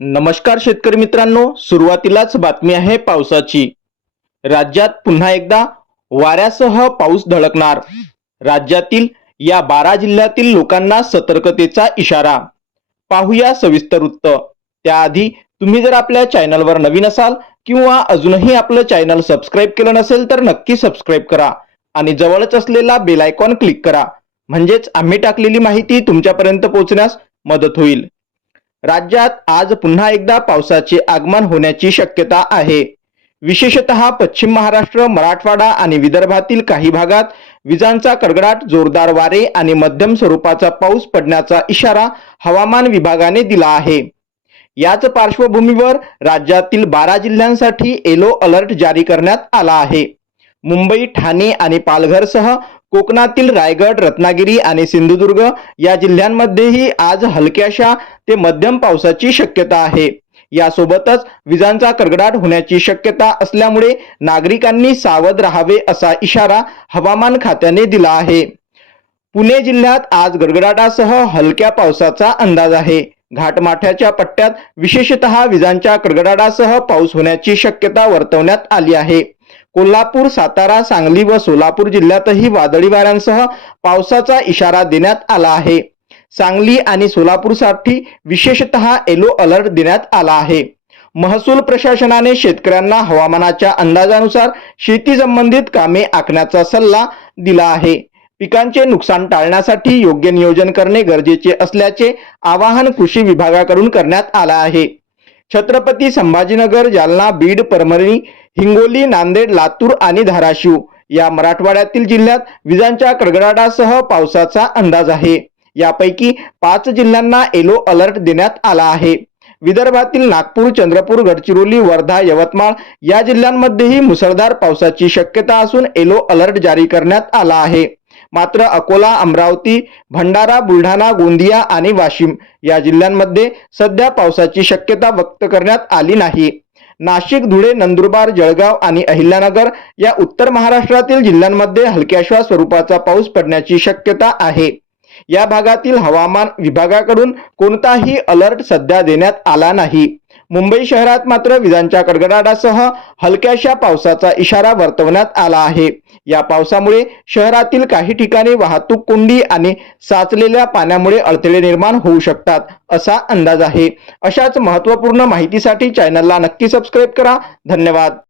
नमस्कार शेतकरी मित्रांनो सुरुवातीलाच बातमी आहे पावसाची. राज्यात पुन्हा एकदा वाऱ्यासह पाऊस धडकणार. राज्यातील या बारा जिल्ह्यातील लोकांना सतर्कतेचा इशारा. पाहूया सविस्तर वृत्त. त्याआधी तुम्ही जर आपल्या चॅनलवर नवीन असाल किंवा अजूनही आपलं चॅनल सबस्क्राईब केलं नसेल तर नक्की सबस्क्राईब करा आणि जवळच असलेला बेल आयकॉन क्लिक करा. म्हणजेच आम्ही टाकलेली माहिती तुमच्यापर्यंत पोहोचण्यास मदत होईल. राज्यात आज पुन्हा एकदा पावसाचे आगमन होण्याची शक्यता आहे. विशेषतः पश्चिम महाराष्ट्र मराठवाडा आणि विदर्भातील काही भागात विजांचा कडकडाट जोरदार वारे आणि मध्यम स्वरूपाचा पाऊस पडण्याचा इशारा हवामान विभागाने दिला आहे. याच पार्श्वभूमीवर राज्यातील बारा जिल्ह्यांसाठी येलो अलर्ट जारी करण्यात आला आहे. मुंबई ठाणे आणि पालघरसह कोकणातील रायगड रत्नागिरी आणि सिंधुदुर्ग या जिल्ह्यांमध्येही आज हलक्याशा ते मध्यम पावसाची शक्यता आहे. यासोबतच विजांचा कडकडाट होण्याची शक्यता असल्यामुळे नागरिकांनी सावध राहावे असा इशारा हवामान खात्याने दिला आहे. पुणे जिल्ह्यात आज गडगडाटासह हलक्या पावसाचा अंदाज आहे. घाटमाथ्याच्या पट्ट्यात विशेषतः विजांच्या कडकडाटासह पाऊस होण्याची शक्यता वर्तवण्यात आली आहे. कोल्हापूर सातारा सांगली व सोलापूर जिल्ह्यातही वादळी वाऱ्यांसह पावसाचा इशारा देण्यात आला आहे. सांगली आणि सोलापूरसाठी विशेषतः येलो अलर्ट देण्यात आला आहे. महसूल प्रशासनाने शेतकऱ्यांना हवामानाच्या अंदाजानुसार शेती संबंधित कामे आखण्याचा सल्ला दिला आहे. पिकांचे नुकसान टाळण्यासाठी योग्य नियोजन करणे गरजेचे असल्याचे आवाहन कृषी विभागाकडून करण्यात आलं आहे. छत्रपती संभाजीनगर जालना बीड परमणी हिंगोली नांदेड लातूर आणि धाराशिव या मराठवाड्यातील जिल्ह्यात विजांच्या कडगडाटासह पावसाचा अंदाज आहे. यापैकी पाच जिल्ह्यांना येलो अलर्ट देण्यात आला आहे. विदर्भातील नागपूर चंद्रपूर गडचिरोली वर्धा यवतमाळ या जिल्ह्यांमध्येही मुसळधार पावसाची शक्यता असून येलो अलर्ट जारी करण्यात आला आहे. मात्र अकोला अमरावती भंडारा बुलढाणा गोंदिया आणि वाशिम या जिल्ह्यांमध्ये सध्या पावसाची शक्यता व्यक्त करण्यात आली नाही. नाशिक धुळे नंदुरबार जळगाव आणि अहिल्यानगर या उत्तर महाराष्ट्रातील जिल्ह्यांमध्ये हलक्याशा स्वरूपाचा पाऊस पडण्याची शक्यता आहे. या भागातील हवामान विभागाकडून कोणताही अलर्ट सध्या देण्यात आला नाही. मुंबई शहरात मात्र विजांच्या कडगडाटासह हलक्याशा पावसाचा इशारा वर्तवण्यात आला आहे. या पावसामुळे शहरातील काही ठिकाणी वाहतूक कोंडी आणि साचलेल्या पाण्यामुळे अडथळे निर्माण होऊ शकतात असा अंदाज आहे. अशाच महत्त्वपूर्ण माहितीसाठी चॅनलला नक्की सबस्क्राईब करा. धन्यवाद.